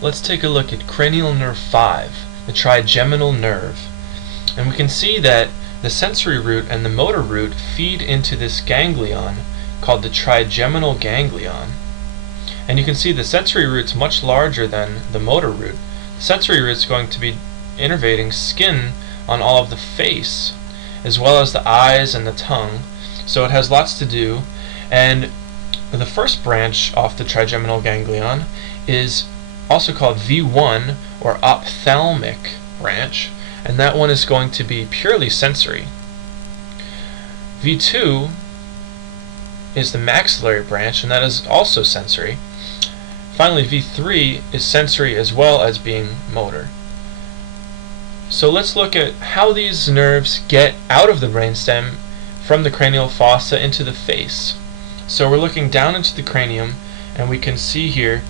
let's take a look at cranial nerve 5, the trigeminal nerve. And we can see that the sensory root and the motor root feed into this ganglion called the trigeminal ganglion. And you can see the sensory root's much larger than the motor root. The sensory root's going to be innervating skin on all of the face, as well as the eyes and the tongue. So it has lots to do. And the first branch off the trigeminal ganglion is also called V1, or ophthalmic branch, and that one is going to be purely sensory. V2 is the maxillary branch, and that is also sensory. Finally, V3 is sensory as well as being motor. So let's look at how these nerves get out of the brainstem from the cranial fossa into the face. So we're looking down into the cranium, and we can see here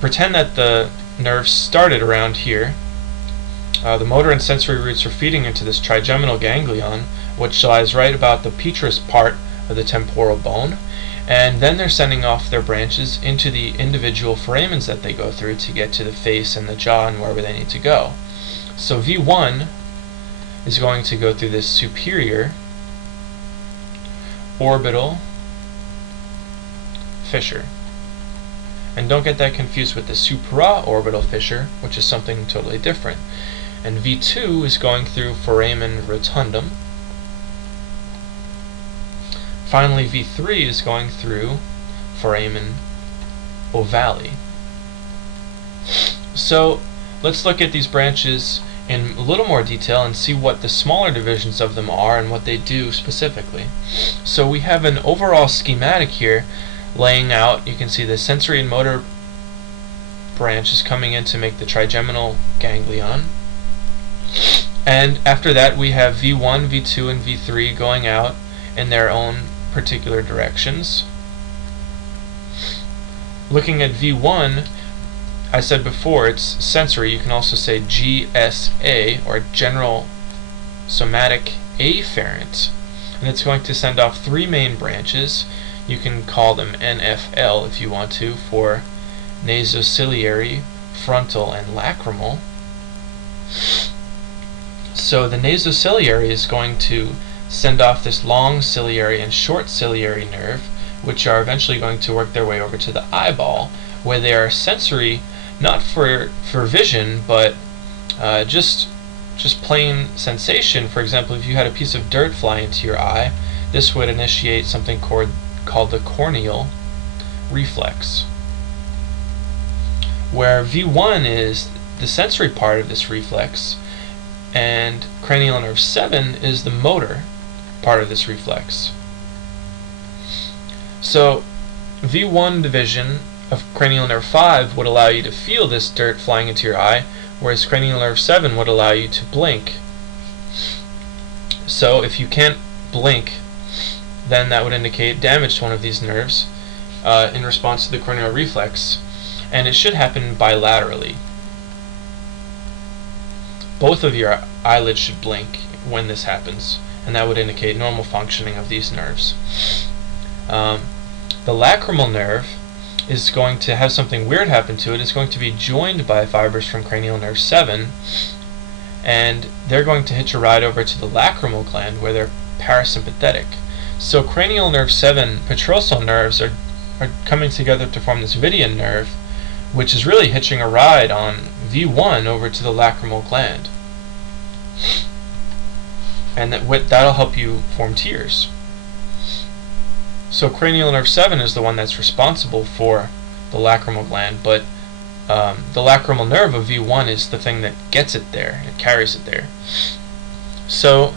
pretend that the nerves started around here. The motor and sensory roots are feeding into this trigeminal ganglion, which lies right about the petrous part of the temporal bone, and then they're sending off their branches into the individual foramens that they go through to get to the face and the jaw and wherever they need to go. So V1 is going to go through this superior orbital fissure. And don't get that confused with the supraorbital fissure, which is something totally different. And V2 is going through foramen rotundum. Finally, V3 is going through foramen ovale. So let's look at these branches in a little more detail and see what the smaller divisions of them are and what they do specifically. So we have an overall schematic here laying out. You can see the sensory and motor branch is coming in to make the trigeminal ganglion, and after that we have V1, V2, and V3 going out in their own particular directions. Looking at V1, I said before it's sensory. You can also say GSA, or general somatic afferent, and it's going to send off three main branches. You can call them NFL if you want to, for nasociliary, frontal, and lacrimal. So the nasociliary is going to send off this long ciliary and short ciliary nerve, which are eventually going to work their way over to the eyeball, where they are sensory, not for vision, but just plain sensation. For example, if you had a piece of dirt fly into your eye, this would initiate something called the corneal reflex, where V1 is the sensory part of this reflex, and cranial nerve 7 is the motor part of this reflex. So V1 division of cranial nerve 5 would allow you to feel this dirt flying into your eye, whereas cranial nerve 7 would allow you to blink. So if you can't blink, then that would indicate damage to one of these nerves in response to the corneal reflex, and it should happen bilaterally. Both of your eyelids should blink when this happens, and that would indicate normal functioning of these nerves. The lacrimal nerve is going to have something weird happen to it. It's going to be joined by fibers from cranial nerve 7, and they're going to hitch a ride over to the lacrimal gland, where they're parasympathetic. So cranial nerve 7 petrosal nerves are coming together to form this Vidian nerve, which is really hitching a ride on V1 over to the lacrimal gland. And that'll help you form tears. So cranial nerve 7 is the one that's responsible for the lacrimal gland, but the lacrimal nerve of V1 is the thing that gets it there, it carries it there. So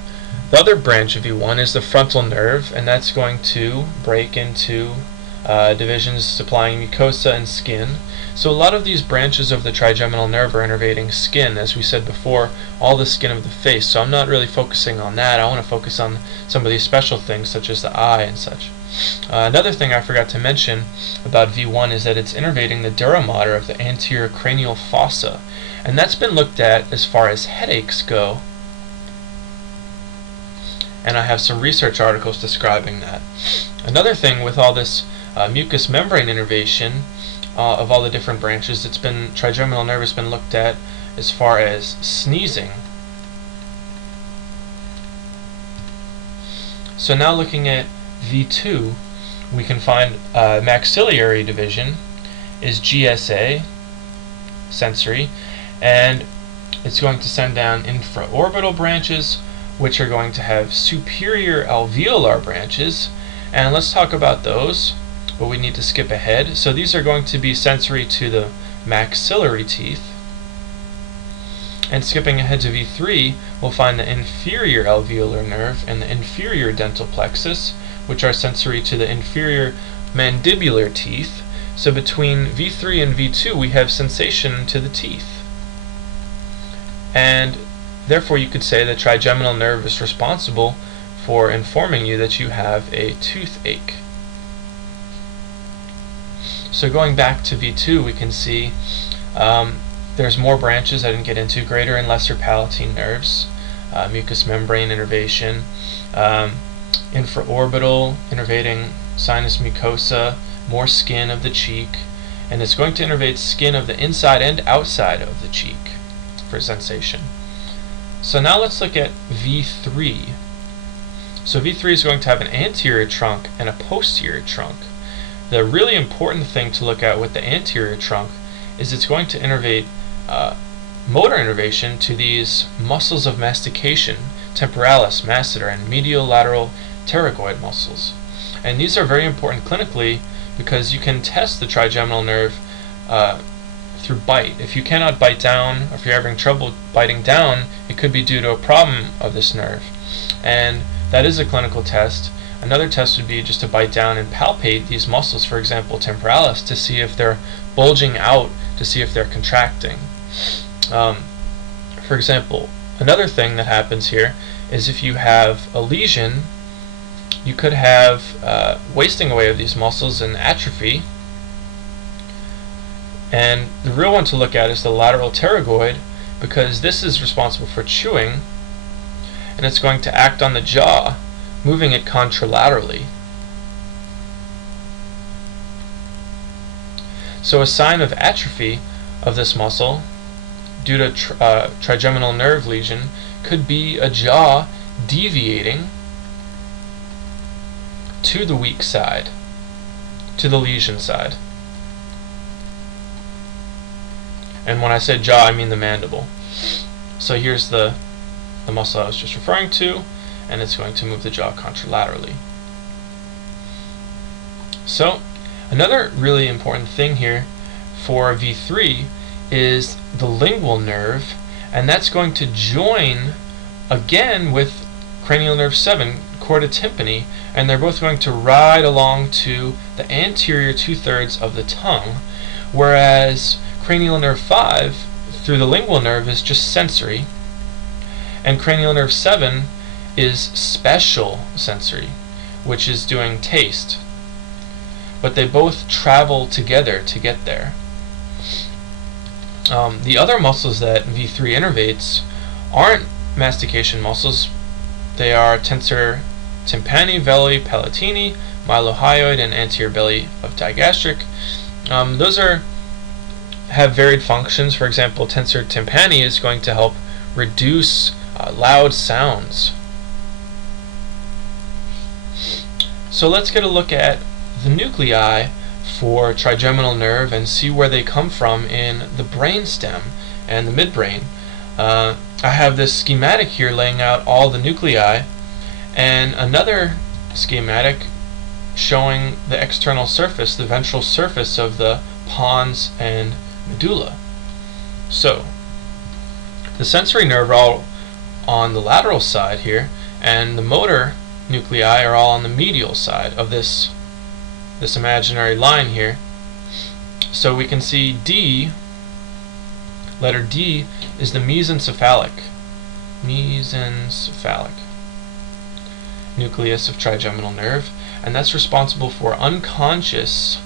the other branch of V1 is the frontal nerve, and that's going to break into divisions supplying mucosa and skin. So a lot of these branches of the trigeminal nerve are innervating skin, as we said before, all the skin of the face. So I'm not really focusing on that. I want to focus on some of these special things, such as the eye and such. Another thing I forgot to mention about V1 is that it's innervating the dura mater of the anterior cranial fossa, and that's been looked at as far as headaches go. And I have some research articles describing that. Another thing with all this mucous membrane innervation, of all the different branches. Trigeminal nerve has been looked at as far as sneezing. So now looking at V2, we can find maxillary division is GSA, sensory, and it's going to send down infraorbital branches, which are going to have superior alveolar branches, and let's talk about those, but we need to skip ahead. So these are going to be sensory to the maxillary teeth, and skipping ahead to V3, we'll find the inferior alveolar nerve and the inferior dental plexus, which are sensory to the inferior mandibular teeth. So between V3 and V2 we have sensation to the teeth, and therefore you could say the trigeminal nerve is responsible for informing you that you have a toothache. So going back to V2, we can see there's more branches I didn't get into: greater and lesser palatine nerves, mucous membrane innervation, infraorbital innervating sinus mucosa, more skin of the cheek, and it's going to innervate skin of the inside and outside of the cheek for sensation. So now let's look at V3. So V3 is going to have an anterior trunk and a posterior trunk. The really important thing to look at with the anterior trunk is it's going to innervate motor innervation to these muscles of mastication, temporalis, masseter, and medial lateral pterygoid muscles. And these are very important clinically because you can test the trigeminal nerve through bite. If you cannot bite down, or if you're having trouble biting down, it could be due to a problem of this nerve. And that is a clinical test. Another test would be just to bite down and palpate these muscles, for example temporalis, to see if they're bulging out, to see if they're contracting. For example, another thing that happens here is if you have a lesion, you could have wasting away of these muscles and atrophy. And the real one to look at is the lateral pterygoid, because this is responsible for chewing, and it's going to act on the jaw, moving it contralaterally. So a sign of atrophy of this muscle due to trigeminal nerve lesion could be a jaw deviating to the weak side, to the lesion side. And when I say jaw, I mean the mandible. So here's the muscle I was just referring to, and it's going to move the jaw contralaterally. So another really important thing here for V3 is the lingual nerve, and that's going to join again with cranial nerve 7, chorda tympani, and they're both going to ride along to the anterior 2/3 of the tongue, whereas cranial nerve 5 through the lingual nerve is just sensory, and cranial nerve 7 is special sensory, which is doing taste. But they both travel together to get there. The other muscles that V3 innervates aren't mastication muscles. They are tensor tympani, veli, palatini, mylohyoid, and anterior belly of digastric. Those have varied functions. For example, tensor tympani is going to help reduce loud sounds. So let's get a look at the nuclei for trigeminal nerve and see where they come from in the brainstem and the midbrain. I have this schematic here laying out all the nuclei, and another schematic showing the external surface, the ventral surface of the pons and medulla. So the sensory nerve are all on the lateral side here, and the motor nuclei are all on the medial side of this imaginary line here. So we can see D, letter D, is the mesencephalic nucleus of trigeminal nerve, and that's responsible for unconscious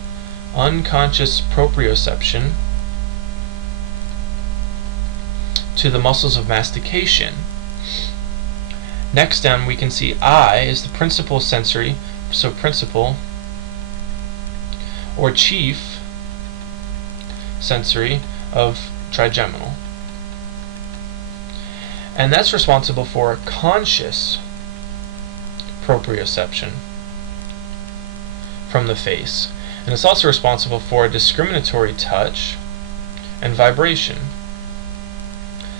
proprioception to the muscles of mastication. Next down we can see I is the principal sensory, so principal or chief sensory of trigeminal. And that's responsible for conscious proprioception from the face. And it's also responsible for discriminatory touch and vibration.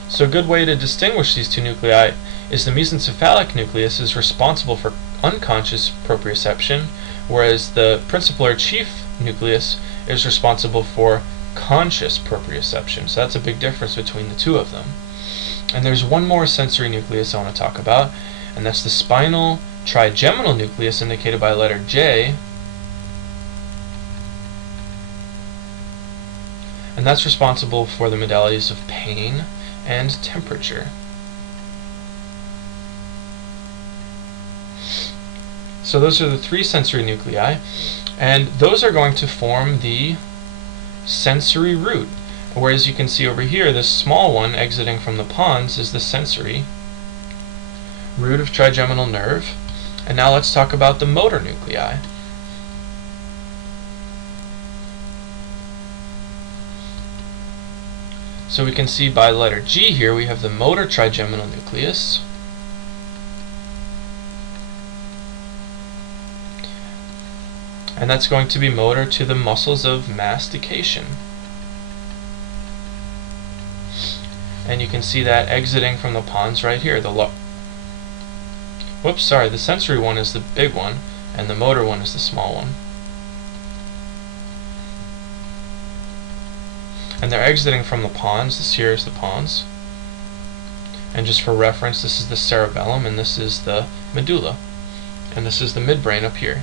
So a good way to distinguish these two nuclei is the mesencephalic nucleus is responsible for unconscious proprioception, whereas the principal or chief nucleus is responsible for conscious proprioception. So that's a big difference between the two of them. And there's one more sensory nucleus I want to talk about, and that's the spinal trigeminal nucleus, indicated by letter J. And that's responsible for the modalities of pain and temperature. So those are the three sensory nuclei, and those are going to form the sensory root. Whereas you can see over here, this small one exiting from the pons is the sensory root of trigeminal nerve. And now let's talk about the motor nuclei. So we can see by letter G here we have the motor trigeminal nucleus. And that's going to be motor to the muscles of mastication. And you can see that exiting from the pons right here. The sensory one is the big one, and the motor one is the small one. And they're exiting from the pons. This here is the pons. And just for reference, this is the cerebellum, and this is the medulla. And this is the midbrain up here.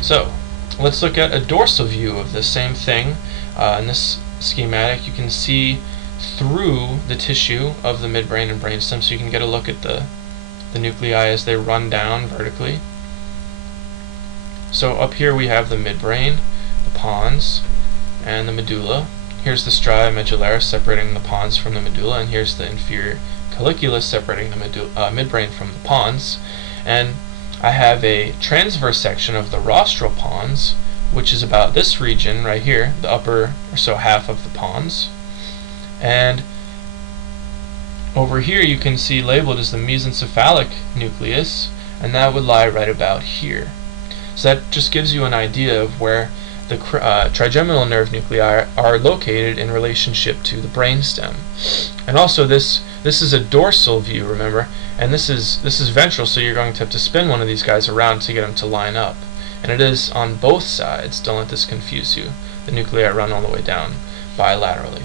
So, let's look at a dorsal view of the same thing. In this schematic, you can see through the tissue of the midbrain and brainstem, so you can get a look at the nuclei as they run down vertically. So up here we have the midbrain, the pons, and the medulla. Here's the stria medullaris separating the pons from the medulla, and here's the inferior colliculus separating the midbrain from the pons. And I have a transverse section of the rostral pons, which is about this region right here, the upper or so half of the pons. And over here you can see labeled as the mesencephalic nucleus, and that would lie right about here. So that just gives you an idea of where the trigeminal nerve nuclei are located in relationship to the brainstem. And also this is a dorsal view, remember, and this is ventral, so you're going to have to spin one of these guys around to get them to line up. And it is on both sides. Don't let this confuse you. The nuclei run all the way down bilaterally.